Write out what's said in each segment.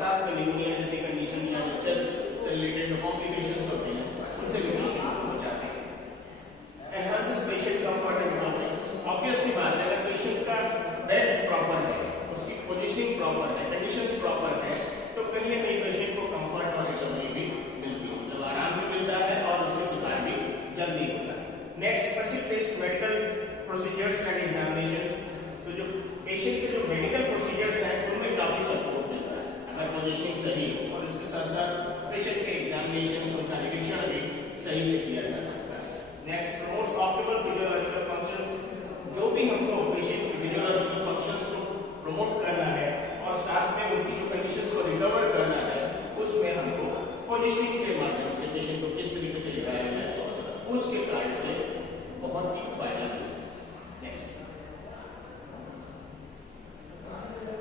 साथ में निमोनिया जैसी कंडीशन या चेस्ट से रिलेटेड जो कॉम्प्लिकेशंस होते हैं उनसे भी पेशेंट को बचाते हैं। Enhances patient comfort and wellbeing. Obvious सी बात है, अगर पेशेंट का बेड प्रॉपर है, उसकी पोजीशनिंग प्रॉपर है, कंडीशंस प्रॉपर है, तो कहीं ना कहीं पेशेंट को कंफर्ट और रिकवरी भी मिलती है, मतलब आराम भी मिलता है और उसके सुधार भी जल्दी होता है। Next, facilitates medical procedures and examinations. तो जो पेशेंट के जो मेडिकल प्रोसीजर्स हैं उनमें काफी सपोर्ट मिलता है अगर पोजीशनिंग सही हो, और इसके साथ साथ पेशेंट के एग्जामिनेशंस, उनका निरीक्षण भी सही से किया जा सकता है। Next, promotes optimal physiological functions. जो भी हमको पेशेंट के फिजियोलॉजिकल फंक्शंस को प्रमोट करना है और साथ में उनकी जो कंडीशंस को रिकवर करना है, उसमें हमको पोजीशनिंग के माध्यम से पेशेंट को किस तरीके से लगाया जाए, उसके कारण से बहुत ही फायदा मिलता है। नेक्स्ट,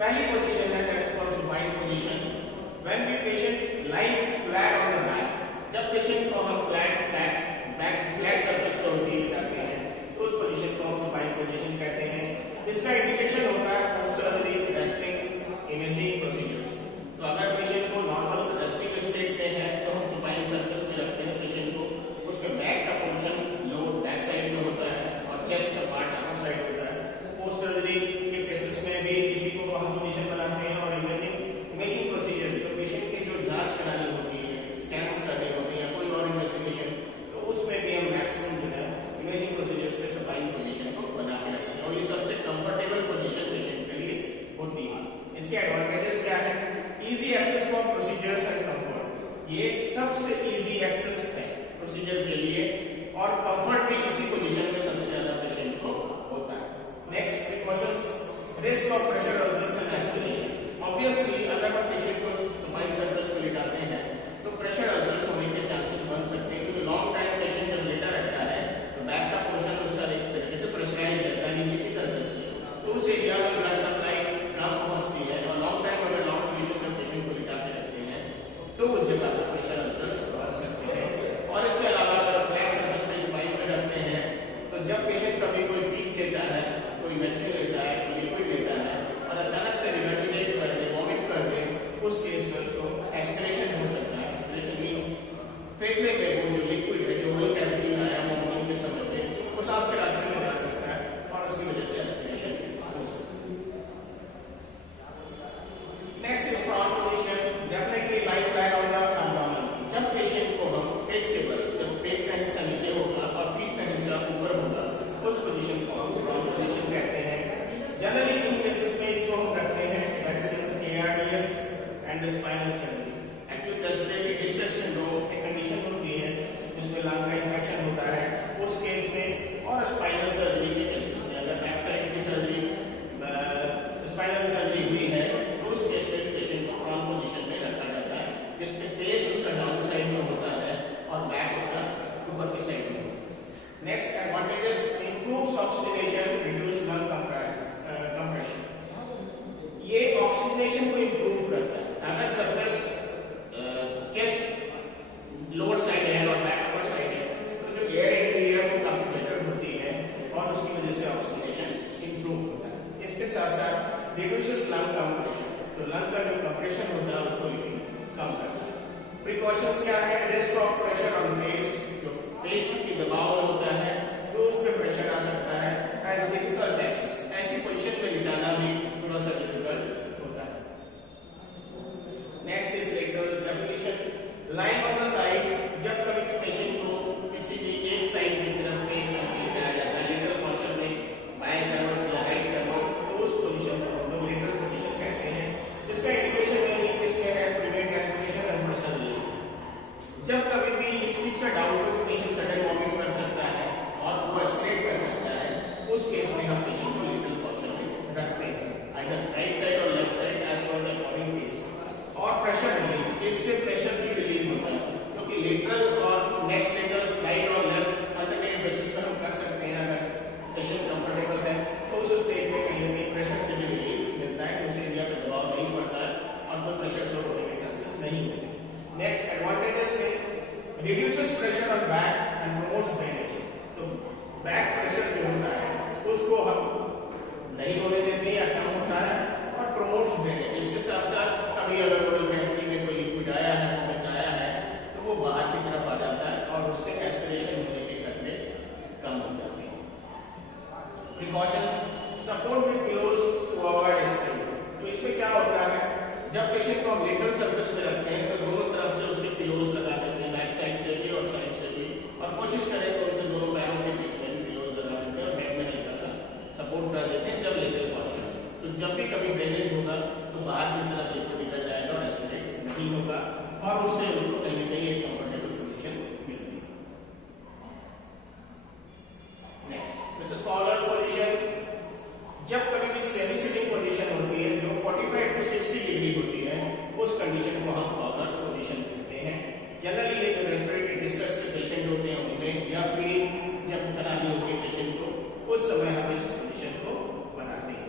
पहली पोजीशन है that is called supine position. When we patient lying flat on the back, जब पेशेंट को हम फ्लैट सरफेस पर होती जाते हैं तो उस पोजीशन को हम सुपाइन पोजीशन कहते हैं। इसका इंडिकेशन होता है post surgery resting imaging procedures. तो अगर पेशेंट को नॉर्मल रेस्टिंग स्टेट में है तो हम सुपाइन सरफेस पे रखते हैं पेशेंट को, उसके बैक का पोर्शन लो बैक साइड में होता है और चेस्ट का पार्ट अपर साइड होता है। पोस्ट सर्जरी के केसेस में भी इसी को हम पोजीशन बनाते हैं। और इमेजिंग प्रोसीजर, जो पेशेंट की जो जांच करानी होती है, स्कैन्स करने होते हैं या कोई और इन्वेस्टिगेशन, तो उसमें भी हम मैक्सिमम जो है इमेजिंग प्रोसीजर्स में सुपाइन पोजीशन को बना के रखते हैं और ये सबसे कंफर्टेबल पोजीशन पेशेंट के लिए होती है। इसके एडवांटेजेस क्या है? Easy access for procedures and comfort. ये सबसे इजी एक्सेस है प्रोसीजर के लिए और कंफर्ट भी इसी पोजीशन में सबसे ज्यादा पेशेंट को होता है। Next, precautions, risk of pressure ulcers and aspiration. Obviously अगर हम पेशेंट को सुपाइन सरफेस पे लिटाते हैं तो प्रेशर अल्सर्स होने के चांसेस बन सकते हैं, क्योंकि लॉन्ग टाइम पेशेंट जब लेटा रहता है तो बैक का पोर्शन उसका एक तरीके से प्रेशराइज रहता है नीचे की सरफेस से, तो उस एरिया में ब्लड सप्लाई कम पहुंचती है और लॉन्ग टाइम अगर लॉन्ग पोजीशन में पेशेंट को लिटा के रखते हैं तो उस जगह पर प्रेशर अल्सर्स बन सकते हैं। और इसके अलावा अगर फ्लैट सरफेस पे सुपाइन पे रखते हैं तो जब पेशेंट कभी कोई फीड लेता है, कोई मेडिसिन लेता है, कोई लिक्विड लेता है और अचानक से रिवर्टिनेट कर दे, वॉमिट कर दे, उस केस में उसको एस्पिरेशन हो सकता है। एस्पिरेशन मींस फेफड़े में वो जो लिक्विड है जो ओरल कैविटी में आया वॉमिटिंग के समय पे वो सांस के रास्ते में जा सकता है और उसकी वजह से एस्पिरेशन हो सकता है। Next is brown position. Definitely lie flat on the abdomen. जब पेशेंट को हम पेट के बल, जब पेट का हिस्सा नीचे होगा और पीठ का हिस्सा ऊपर होगा, उस पोजीशन को हम प्राउन पोजीशन कहते हैं। जनरली इन केसेस में इसको हम रखते हैं that is in ARDS and spinal surgery. Acute respiratory distress syndrome एक कंडीशन होती है जिसमें लंग का इंफेक्शन होता है, उस केस में और स्पाइनल सर्जरी के केसेस में अगर बैक साइड की सर्जरी स्पाइनल सर्जरी हुई है तो उस केस में पेशेंट को प्राउन पोजीशन में रखा जाता है, जिसमें फेस उसका डाउन साइड में होता है और बैक उसका ऊपर की साइड में। Next, advantages, improves oxygenation, reduce lung compression. ये ऑक्सीजनेशन को इंप्रूव करता है। अगर सरफेस चेस्ट लोअर साइड है और बैक अपर साइड है तो जो एयर एंट्री है वो काफी बेटर होती है और उसकी वजह से ऑक्सीजनेशन इंप्रूव होता है। इसके साथ साथ रिड्यूसेस लंग कंप्रेशन, तो लंग का जो कंप्रेशन होता है उसको कम करता है। प्रिकॉशंस क्या है? Risk of pressure on face, जो फेस की दबाव में होता है तो उस पर प्रेशर आ सकता है। एंड डिफिकल्ट एक्सेस, ऐसी पोजीशन में लिटाना भी थोड़ा सा डिफिकल्ट होता है। Next is lateral definition. Lying on the side, जब कभी भी पेशेंट को किसी भी एक साइड की तरफ फेस करके लिटाया जाता है लेटरल पोस्चर में, बाएं करवट या राइट करवट, तो उस पोजीशन को हम लोग लेटरल पोजीशन कहते हैं। इसका इंडिकेशन इसमें है prevent aspiration and pressure relief. जब कभी भी इस चीज का डाउट हो कि पेशेंट सडन वॉमिट कर सकता है और वो एस्पिरेट कर सकता है, उस केस में हम पेशेंट को लेटरल पोस्चर में रखते हैं, आइदर राइट साइड और left side as per the according case. और प्रेशर रिलीफ, इससे प्रेशर भी रिलीव होता है, क्योंकि लेटरल और नेक्स्ट लेटरल राइट और लेफ्ट अल्टरनेट बेसिस पर हम कर सकते हैं। अगर पेशेंट कंफर्टेबल है तो उस स्टेज में कहीं ना कहीं प्रेशर से भी रिलीफ मिलता है, उस एरिया पे दबाव नहीं पड़ता है और कोई प्रेशर शो होने के चांसेस नहीं होते। नेक्स्ट, एडवांटेजेस में reduces pressure on back and promotes drainage. तो बैक प्रेशर जो होता है उसको हम नहीं होने देते या कम होता है और प्रमोट्स ड्रेनेज। इसके साथ साथ कभी अगर जब भी कभी ड्रेनेज होगा तो बाहर की तरफ लिक्विड निकल जाएगा और रेस्पिरेट नहीं होगा और उससे उसको कहीं ना कहीं एक कंफर्टेबल पोजीशन मिलती है। Next this is followers position. जब कभी भी सेमी सिटिंग पोजीशन होती है जो 45 टू 60 डिग्री होती है उस कंडीशन को हम फॉलोअर्स पोजीशन कहते हैं। जनरली ये जो रेस्पिरेटरी डिस्ट्रेस के पेशेंट होते हैं उनमें या फीडिंग जब करानी होती है पेशेंट को उस समय हम इस पोजीशन को बनाते हैं।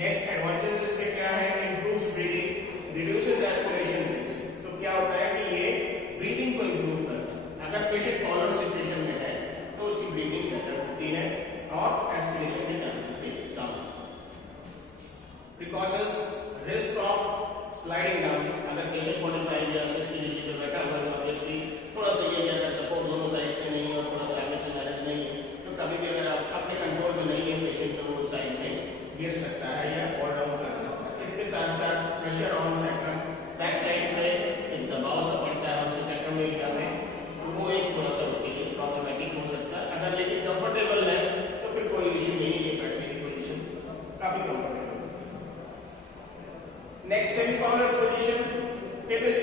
नेक्स्ट एडवांटेज इसके क्या है? Improves breathing, reduces aspiration rates. तो क्या होता है कि ये ब्रीदिंग को इंप्रूव करता है। अगर पेशेंट फॉलोअर सिचुएशन में है तो उसकी ब्रीदिंग बेटर होती है और एस्पिरेशन के चांसेस भी कम। Precautions, risk of sliding down. अगर पेशेंट 45 या 60 डिग्री पे बैठा हुआ है ऑब्वियसली थोड़ा सा ये अगर सपोर्ट दोनों साइड से नहीं है और थोड़ा सा आगे से मैनेज नहीं है तो कभी भी अगर आप अपने कंट्रोल में नहीं है पेशेंट तो वो साइड में गिर सकता है या फॉल डाउन कर सकता है। इसके साथ साथ प्रेशर ऑन सेक्टम, बैक साइड पे एक दबाव सा पड़ता है उसके सेक्टम एरिया में, वो एक थोड़ा सा उसके लिए प्रॉब्लमेटिक हो सकता है। अगर लेकिन कंफर्टेबल है तो फिर कोई इश्यू नहीं है, बैठने की पोजीशन काफी comfortable. Next semi Fowler's position. Tips,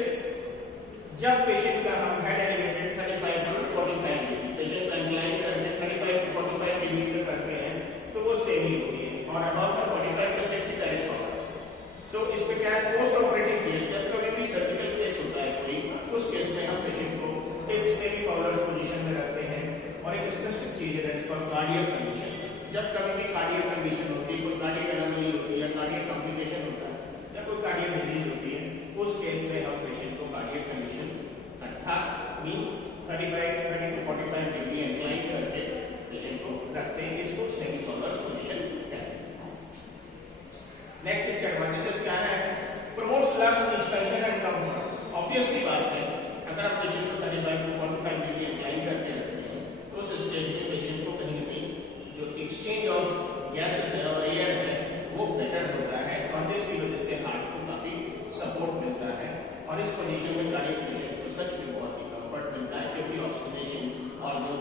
जब पेशेंट का हम head elevated 35 to 45 degree, patient का इंक्लाइन करके 35 टू 45 डिग्री पे करते हैं तो वो सेमी होती है और above 45 to 60 that is Fowler's. So इस पे क्या है? पोस्ट ऑपरेटिव पीरियड, जब कभी भी सर्जिकल केस होता है कोई उस केस में हम पेशेंट को इस सेमी फॉलोअर्स पोजीशन में रखते हैं। और एक स्पेसिफिक चीज है that is called cardiac conditions. जब कभी भी कार्डियक कंडीशन होती है, कोई कार्डियक एनोमली होती है या कार्डियक कॉम्प्लिकेशन होता है या कोई कार्डियक डिजीज होती है उस केस में हम पेशेंट को कार्डियक कंडीशन अर्थात मींस 30 टू 45 डिग्री इंक्लाइन करके पेशेंट को रखते हैं। इसको सेमी फॉलोअर्स पोजीशन कहते हैं। नेक्स्ट इसके एडवांटेजेस क्या है? Promotes lung expansion and comfort. Obviously बात है अगर आप पेशेंट को 35 टू 45 डिग्री इंक्लाइन करके रखते हैं तो उस स्टेज में पेशेंट को कहीं ना कहीं जो एक्सचेंज ऑफ गैसेस है और एयर है वो बेटर होता है और जिसकी वजह से हार्ट को काफी सपोर्ट मिलता है। और इस पोजीशन में कार्डियक पेशेंट्स को सच में बहुत ही कंफर्ट मिलता है क्योंकि ऑक्सीजनेशन और जो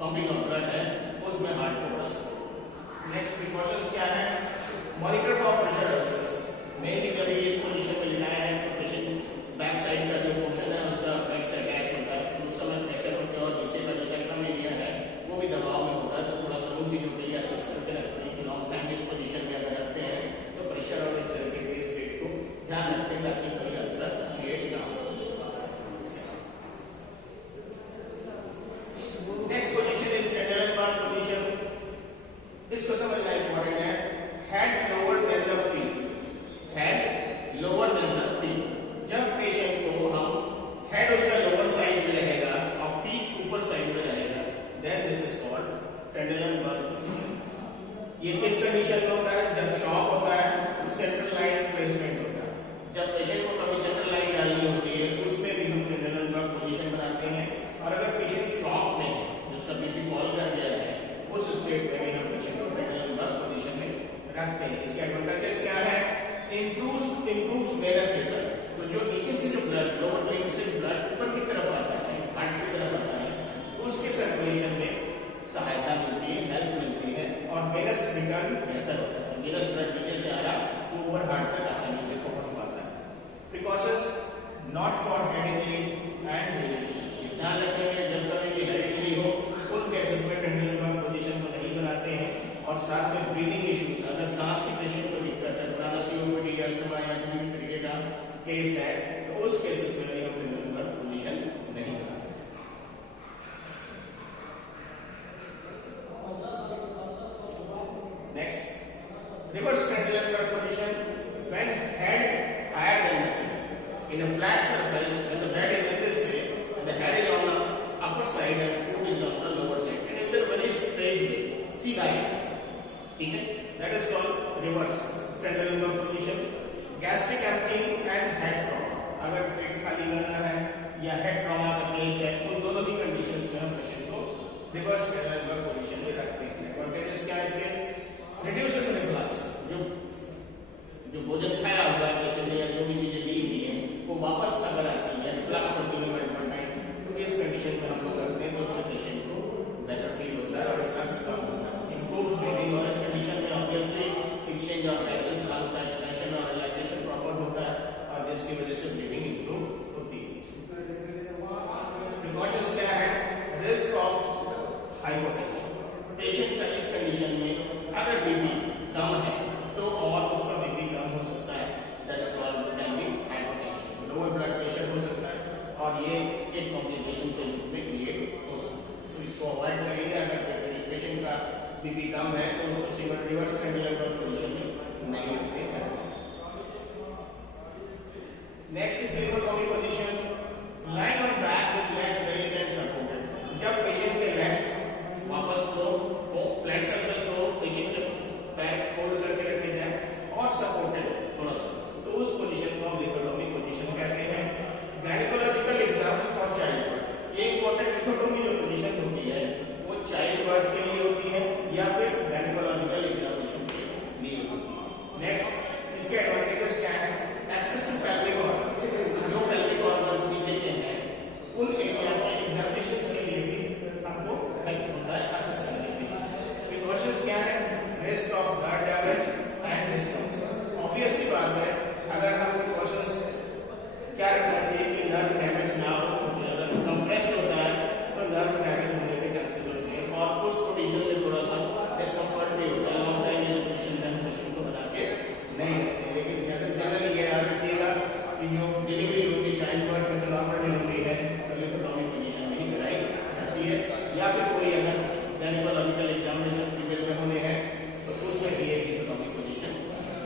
पंपिंग ऑफ ब्लड है उसमें हार्ट को बड़ा सपोर्ट। नेक्स्ट प्रिकॉशंस क्या है? Monitor for pressure ulcers. Mainly कभी इस पोजीशन में लगाया है तो पेशेंट बैक साइड का जो पोर्शन है उसका बैक से अटैच होता है तो उस समय प्रेशर होता है और नीचे का जो सेक्टम एरिया है वो भी दबाव में होता है तो थोड़ा सा उन चीजों के लिए असिस्ट करके रखते हैं कि लॉन्ग टाइम इस पोजीशन में अगर रखते हैं तो प्रेशर और इस तरीके के स्टेट को ध्यान रखते हैं ताकि कोई अल्सर क्रिएट ना हो। Next position is Trendelenburg position. इसको समझना इंपॉर्टेंट है। Head lower than the feet, head lower than the feet. जब पेशेंट को हम हेड उसका लोअर साइड में रहेगा और फीट ऊपर साइड में रहेगा then this is called Trendelenburg position. ये किस कंडीशन में होता है? जब शॉक होता है, सेंट्रल लाइन प्लेसमेंट होता है। जब पेशेंट को कभी सेंट्रल लाइन डालनी होती है तो उसमें भी हम टेंडरलंबार पोजीशन बनाते हैं। और अगर पेशेंट शॉक में है, जिसका बीपी फॉल कर गया है, उस स्टेट में भी हम पेशेंट को टेंडरलंबार पोजीशन में रखते हैं। इसके एडवांटेजेस क्या है? Improves Venus return. तो जो नीचे से जो ब्लड लोअर लिम्ब से ब्लड ऊपर की तरफ आता है, हार्ट की तरफ आता है, उसके सर्कुलेशन में सहायता मिलती है, हेल्प मिलती है और वेनस रिटर्न बेहतर होता है। वेनस ब्लड नीचे से आ रहा तो ऊपर हार्ट तक आसानी से पहुंच पाता है। Precautions, not for head injury and breathing issues. ध्यान रखेंगे जब कभी भी हेड इंजरी हो उन केसेस में टेंडरलंबार पोजीशन को नहीं बनाते हैं। और साथ में ब्रीदिंग इश्यूज, अगर सांस की पेशेंट को दिक्कत है, पुराना सीओपीडी अस्थमा या किसी भी तरीके का केस है तो उस केसेस में भी हम टेंडरलंबार पोजीशन नहीं बनाते। Next reverse Trendelenburg position. when head higher than the feet in a flat surface, when the bed is in this way and the head is on the upper side and foot is on the lower side and in the very straight way, सीधा ही, ठीक है? That is called reverse Trendelenburg position. Gastric emptying and head trauma, अगर पेट खाली करना है या head trauma का केस है, उन दोनों ही कंडीशंस में हम पेशेंट को रिवर्स टेंडरलंबार पोजीशन में रखते हैं। एडवांटेजेस क्या है इसके? रिड्यूसेस रिफ्लक्स, जो भोजन खाया हुआ है पेशेंट ने या जो भी चीजें ली हुई हैं वो वापस अगर आती है, रिफ्लक्स होती है मल्टीपल टाइम, तो इस कंडीशन में हम लोग रखते हैं तो उससे पेशेंट को बेटर फील होता है और रिफ्लक्स कम होता है। इंप्रूव्स ब्रीदिंग, और इस कंडीशन में obviously exchange of gases, lung का एक्सपेंशन और रिलैक्सेशन प्रॉपर होता है और जिसकी वजह से ब्रीदिंग इंप्रूव होती है। प्रिकॉशंस क्या है? Risk of hypotension. पेशेंट का इस कंडीशन में अगर बीपी कम है तो और उसका बीपी कम हो सकता है, that is called can be hypotension. Lower blood pressure हो सकता है और ये एक कॉम्प्लिकेशन के रूप में क्रिएट हो सकता है, तो इसको अवॉइड करेंगे। अगर पेशेंट का बीपी कम है तो उसको रिवर्स वेंटिलेटर पोजीशन में नहीं रखते हैं। Next is लिथोटॉमी position, lying on back with legs raised and supported. जब पेशेंट के लेग्स वापस लो हो, फ्लैट सरफेस को पेशेंट के पैर फोल्ड करके रखे जाए और सपोर्टेड थोड़ा सा, तो उस पोजीशन को हम लिथोटॉमी पोजीशन कहते हैं। Gynaecological exams for child birth, ये इंपॉर्टेंट लिथोटॉमी जो पोजीशन होती है वो चाइल्ड बर्थ के लिए होती है या फिर गायनेकोलॉजिकल एग्जामिनेशन के लिए होती है। नेक्स्ट इसके एडवांटेजेस क्या है? एक्सेस टू पेल्विक ऑर्गन, जो पेल्विक ऑर्गन्स नीचे के हैं उन एरिया के एग्जामिनेशन के लिए भी आपको हेल्प होता है असेस करने के लिए। प्रिकॉशंस क्या है? Risk of blood damage and discomfort. Obvious सी बात है, अगर हम प्रिकॉशंस क्या रखना चाहिए कि नर्व डैमेज ना हो, अगर कंप्रेस होता है तो नर्व डैमेज होने के चांसेस होते हैं और उस पोजीशन में थोड़ा सा डिस्कम्फर्ट भी होता है। लॉन्ग टाइम इस पोजीशन में हम पेशेंट को बना के नहीं रखते, लेकिन जनरली ये याद रखिएगा कि जो डिलीवरी होगी चाइल्ड बर्थ में, नॉर्मल डिलीवरी है तो लिथोटॉमी पोजीशन में ही कराई जाती है, या फिर कोई अगर गायनेकोलॉजिकल एग्जामिनेशन फीमेल में होने हैं तो उसमें भी एक लिथोटॉमी पोजीशन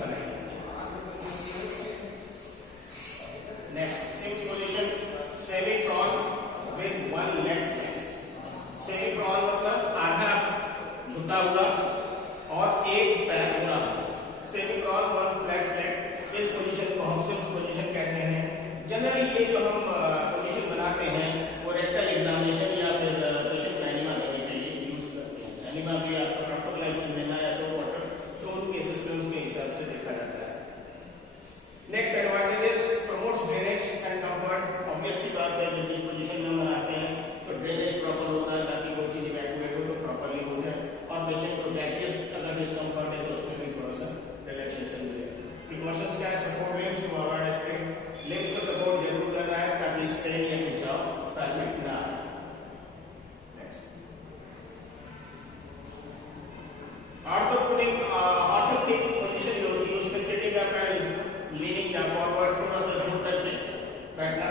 बनाई। Next six position, semi prone with one leg flex. Semi prone मतलब आधा झुका हुआ और एक पैर मुड़ा। Semi prone one flex leg, इस पोजीशन को हम सिक्स पोजीशन कहते हैं। जनरली ये जो हम पोजीशन बनाते हैं वो रेक्टल एग्जामिनेशन या फिर पेशेंट में एनीमा देने के लिए यूज करते हैं। एनीमा भी आपको ट्रोपोग्लाइसिन देना या सो वाटर, तो उन केसेस में उसके हिसाब से देखा जाता है। Next advantages, promotes drainage and comfort. Obvious सी बात है, जब इस पोजीशन में हम बनाते हैं तो ड्रेनेज प्रॉपर होता है ताकि कोई चीज इवैक्यूएट हो तो प्रॉपर्ली हो जाए, और पेशेंट को गैसियस अगर डिस्कम्फर्ट है तो उसमें भी थोड़ा सा रिलैक्सेशन मिले। प्रिकॉशंस क्या है? Support limbs to avoid strain. Limbs को सपोर्ट जरूर करना है ताकि स्ट्रेन या खिंचाव पैल्विक ना आए। ऑर्थोपेडिक पोजीशन जो होती है उसमें sitting up and leaning forward, थोड़ा सा झुक करके बैठना,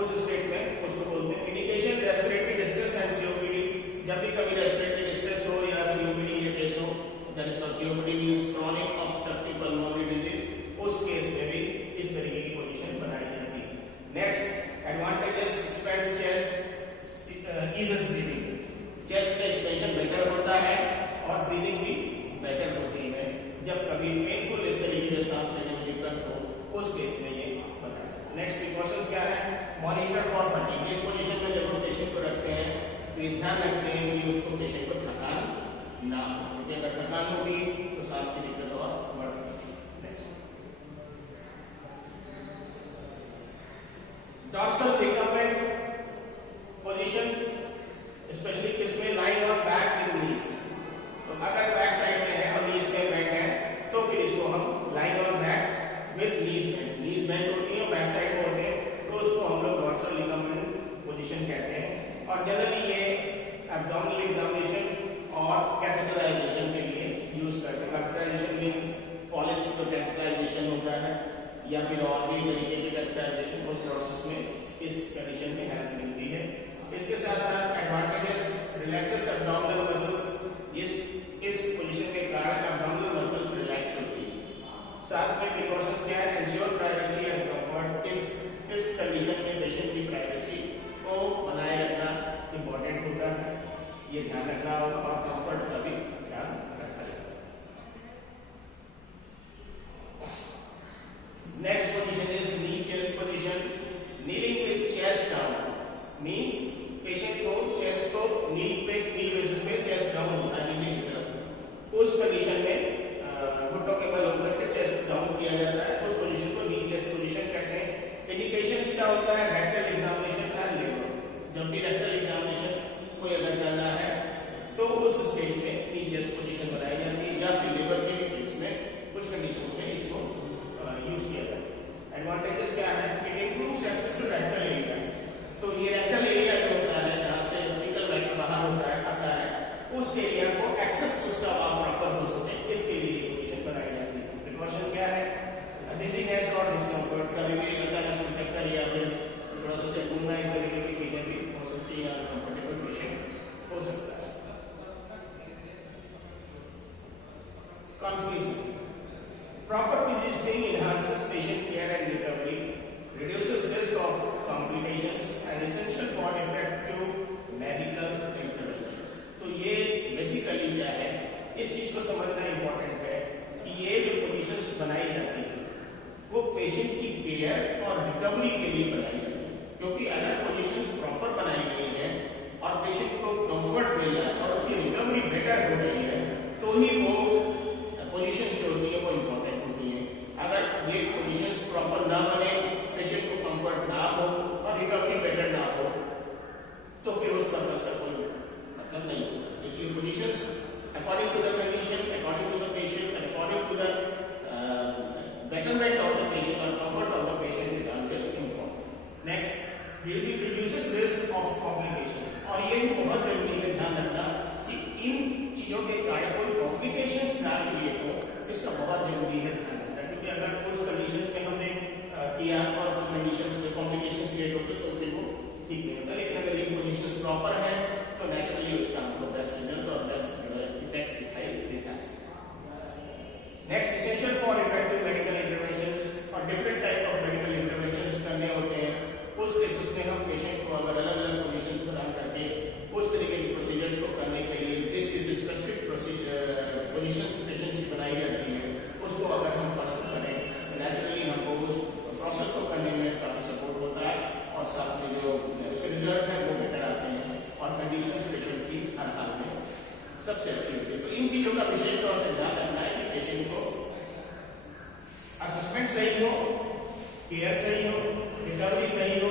उस स्टेट में उसको बोलते हैं। Indication respiratory distress and COPD. जब भी कभी रेस्पिरेटरी डिस्ट्रेस हो या सीओपीडी के केस हो, that is called COPD means chronic obstructive pulmonary disease, उस केस में भी इस तरीके की पोजीशन बनाई जाती है। Next advantages, expands chest, eases breathing. Chest का एक्सपेंशन बेटर होता है और ब्रीदिंग भी बेटर होती है। जब कभी पेनफुल इस तरीके से सांस लेने में दिक्कत हो उस केस में ये बनाया। नेक्स्ट प्रिकॉशंस क्या है? Monitor for fatigue. इस पोजीशन में जब हम पेशेंट को रखते हैं तो ये ध्यान रखते हैं कि उसको पेशेंट को थकान ना हो, क्योंकि अगर थकान होगी तो सांस की दिक्कत और बढ़ सकती है। डॉर्सल रिकम्बेंट पोजीशन, स्पेशली किसमें? लाइंग ऑन बैक विद नीज। तो अगर बैक साइड में है और नीज पे बेंड है तो फिर इसको हम lying on back with knees bend, knees bend होती है बैक साइड में होते हैं तो उसको हम लोग डॉर्सल रिकम्बेंट पोजीशन कहते हैं। और जनरली ये एब्डोमिनल एग्जामिनेशन और कैथेटराइजेशन के लिए यूज करते हैं। कैथेटराइजेशन मींस फॉलिस जो कैथेटराइजेशन होता है या फिर और भी तरीके के कैथेटराइजेशन उस प्रोसेस में इस कंडीशन में हेल्प मिलती है। इसके साथ साथ एडवांटेजेस, रिलैक्सेस एब्डोमिनल मसल्स। इस पोजीशन के कारण एब्डोमिनल मसल्स रिलैक्स होती है। साथ में प्रिकॉशंस क्या है? Ensure privacy and comfort. इस कंडीशन में पेशेंट की प्राइवेसी को बनाए रखना इंपॉर्टेंट होता है, ये ध्यान रखना होगा और कंफर्ट का भी ध्यान रखना चाहिए। Next position is knee chest position. Kneeling with chest down means patient को चेस्ट को नील बेसिस पे चेस्ट डाउन होता है, नीचे की patient care and recovery, reduces risk of complications and essential for effective medical interventions. तो ये बेसिकली क्या है, इस चीज को समझना इंपॉर्टेंट है कि ये जो पोजीशंस बनाई जाती है वो पेशेंट की केयर और रिकवरी के लिए बनाई जाती है, क्योंकि अगर पोजीशंस प्रॉपर बनाई गई है और पेशेंट को कंफर्ट मिल रहा है और उसकी रिकवरी बेटर हो रही है तो ही वो पोजीशंस जो होती है वो इंपॉर्टेंट होती है। अगर ये पोजीशंस प्रॉपर ना बने, पेशेंट को कंफर्ट ना हो और रिकवरी बेटर ना हो तो फिर उस पर्पस का कोई मतलब नहीं होगा। इसलिए positions according to the condition, according to the patient, according to the betterment of the patient or comfort of the patient is always important. Next, reduces risk of complications. और ये भी बहुत जरूरी है ध्यान रखना कि इन चीजों के कारण कोई कॉम्प्लिकेशंस ना क्रिएट हो, इसका बहुत जरूरी है ध्यान रखना, क्योंकि अगर उस कंडीशन में हमने किया और कंडीशंस में कॉम्प्लिकेशंस क्रिएट होते तो फिर वो ठीक नहीं होता। लेकिन अगर ये पोजीशंस प्रॉपर है तो नेचुरली उसका हमको बेस्ट रिजल्ट और बेस्ट इफेक्ट दिखाई देता है। Next, essential for effective medical interventions और different type of medical interventions करने होते हैं। उस केसेस में हम पेशेंट को अगर अलग अलग पोजीशंस प्रदान करके उस तरीके के प्रोसीजर्स को करने के लिए जिस स्पेसिफिक पोजीशंस पेशेंट की बनाई जाती है उसको अगर हम परस्यू करें तो नेचुरली हमको उस प्रोसेस को करने में काफी सपोर्ट होता है और साथ में जो उसके रिजल्ट है वो बेटर आते हैं और कंडीशंस पेशेंट की हर हाल में सबसे अच्छी होती है। तो इन चीजों का विशेष तौर से ध्यान रखना है कि पेशेंट को असेसमेंट सही हो, केयर सही हो, रिकवरी सही हो